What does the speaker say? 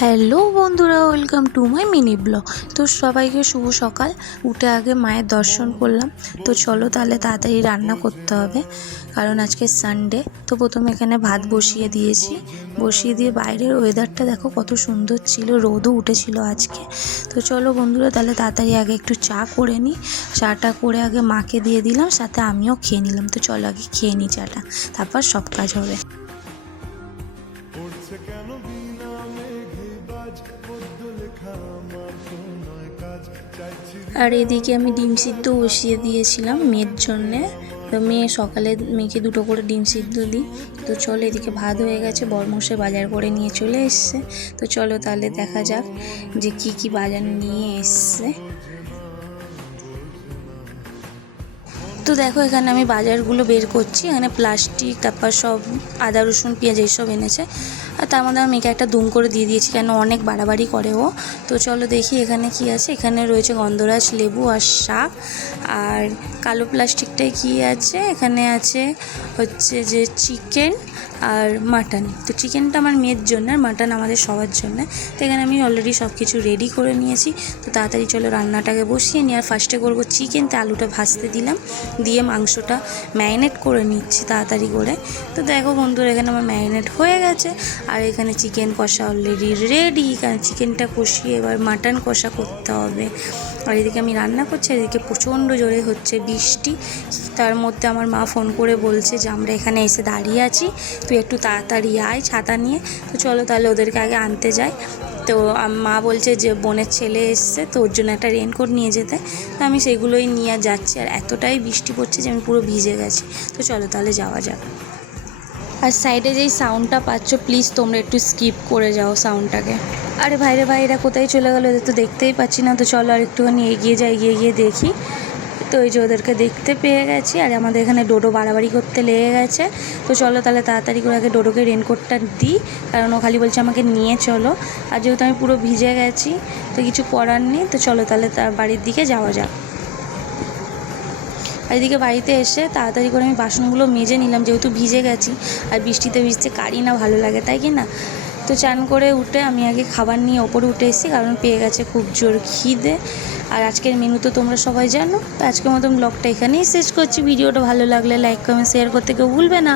Hello বন্ধুরা, welcome to my mini blog. তো সবাইকে শুভ সকাল। উঠে আগে মায়ের দর্শন করলাম। তো চলো তাহলে তাড়াতাড়ি রান্না করতে হবে, কারণ আজকে সানডে। তো প্রথমে এখানে ভাত বসিয়ে দিয়েছি। বসিয়ে দিয়ে বাইরের ওয়েদারটা দেখো কত সুন্দর ছিল, রোদও উঠেছিল আজকে। তো চলো বন্ধুরা তাহলে তাড়াতাড়ি আগে একটু চা করে নিই। চাটা করে আগে মাকে দিয়ে দিলাম, সাথে আমিও খেয়ে নিলাম। তো চলো আগে খেয়ে নিই চাটা, তারপর সব কাজ হবে। আর এদিকে আমি ডিম সিদ্ধ বসিয়ে দিয়েছিলাম মেয়ের জন্যে। তো মেয়ে সকালে মেয়েকে দুটো করে ডিম সিদ্ধ দিই। তো চলো এদিকে ভাত হয়ে গেছে, বরমশাই বাজার করে নিয়ে চলে এসছে। তো চলো তাহলে দেখা যাক যে কি কি বাজার নিয়ে এসছে। তো দেখো এখানে আমি বাজারগুলো বের করছি। এখানে প্লাস্টিক, তারপর সব আদা রসুন পেঁয়াজ এইসব এনেছে। আর তার মধ্যে আমি মেয়েকে একটা দুম করে দিয়ে দিয়েছি, কেন অনেক বাড়াবাড়ি করে ও। তো চলো দেখি এখানে কি আছে। এখানে রয়েছে গন্ধরাজ লেবু আর শাক। আর কালো প্লাস্টিকটায় কি আছে, এখানে আছে হচ্ছে যে চিকেন আর মাটন। তো চিকেনটা আমার মেয়ের জন্য, আর মাটন আমাদের সবার জন্য। তো এখানে আমি অলরেডি সব কিছু রেডি করে নিয়েছি। তো তাড়াতাড়ি চলো রান্নাটাকে বসিয়ে নিই। আর ফার্স্টে করবো চিকেনতে আলুটা ভাজতে দিলাম, দিয়ে মাংসটা ম্যারিনেট করে নিচ্ছি তাড়াতাড়ি করে। তো দেখো বন্ধুরা এখানে আমার ম্যারিনেট হয়ে গেছে। আর এখানে চিকেন কষা অলরেডি রেডি, কারণ চিকেনটা কষিয়ে এবার মাটন কষা করতে হবে। আর এদিকে আমি রান্না করছি, এদিকে প্রচণ্ড জোরে হচ্ছে বৃষ্টি। তার মধ্যে আমার মা ফোন করে বলছে যে আমরা এখানে এসে দাঁড়িয়ে আছি, তুই একটু তাড়াতাড়ি আয় ছাতা নিয়ে। তো চলো তাহলে ওদেরকে আগে আনতে যাই। তো মা বলছে যে বোনের ছেলে এসছে, তো ওর জন্য একটা রেনকোট নিয়ে যেতে। তো আমি সেগুলোই নিয়ে যাচ্ছি। আর এতটাই বৃষ্টি পড়ছে যে আমি পুরো ভিজে গেছি। তো চলো তাহলে যাওয়া যাক। আর সাইডে যেই সাউন্ডটা পাচ্ছ প্লিজ তোমরা একটু স্কিপ করে যাও সাউন্ডটাকে। আরে ভাইরে ভাই, এরা কোথায় চলে গেলো, এদের তো দেখতেই পাচ্ছি না। তো চলো আর একটুখানি এগিয়ে যাই, এগিয়ে গিয়ে দেখি। তো এই যে ওদেরকে দেখতে পেয়ে গেছি। আর আমাদের এখানে ডোডো বাড়াবাড়ি করতে লেগে গেছে। তো চলো তাহলে তাড়াতাড়ি করে আগে ডোডোকে রেনকোটটা দিই, কারণ ও খালি বলছে আমাকে নিয়ে চলো। আর যেহেতু আমি পুরো ভিজে গেছি তো কিছু করার নেই। তো চলো তাহলে তার বাড়ির দিকে যাওয়া যাক। আর এদিকে বাড়িতে এসে তাড়াতাড়ি করে আমি বাসনগুলো মেজে নিলাম, যেহেতু ভিজে গেছি। আর বৃষ্টিতে ভিজতে কারই না ভালো লাগে, তাই কি না। তো চান করে উঠে আমি আগে খাবার নিয়ে ওপরে উঠে এসেছি, কারণ পেয়ে গেছে খুব জোর খিদে। আর আজকের মেনু তো তোমরা সবাই জানো। তো আজকের মতন ব্লগটা এখানেই শেষ করছি। ভিডিওটা ভালো লাগলে লাইক কমেন্ট শেয়ার করতে কেউ ভুলবে না।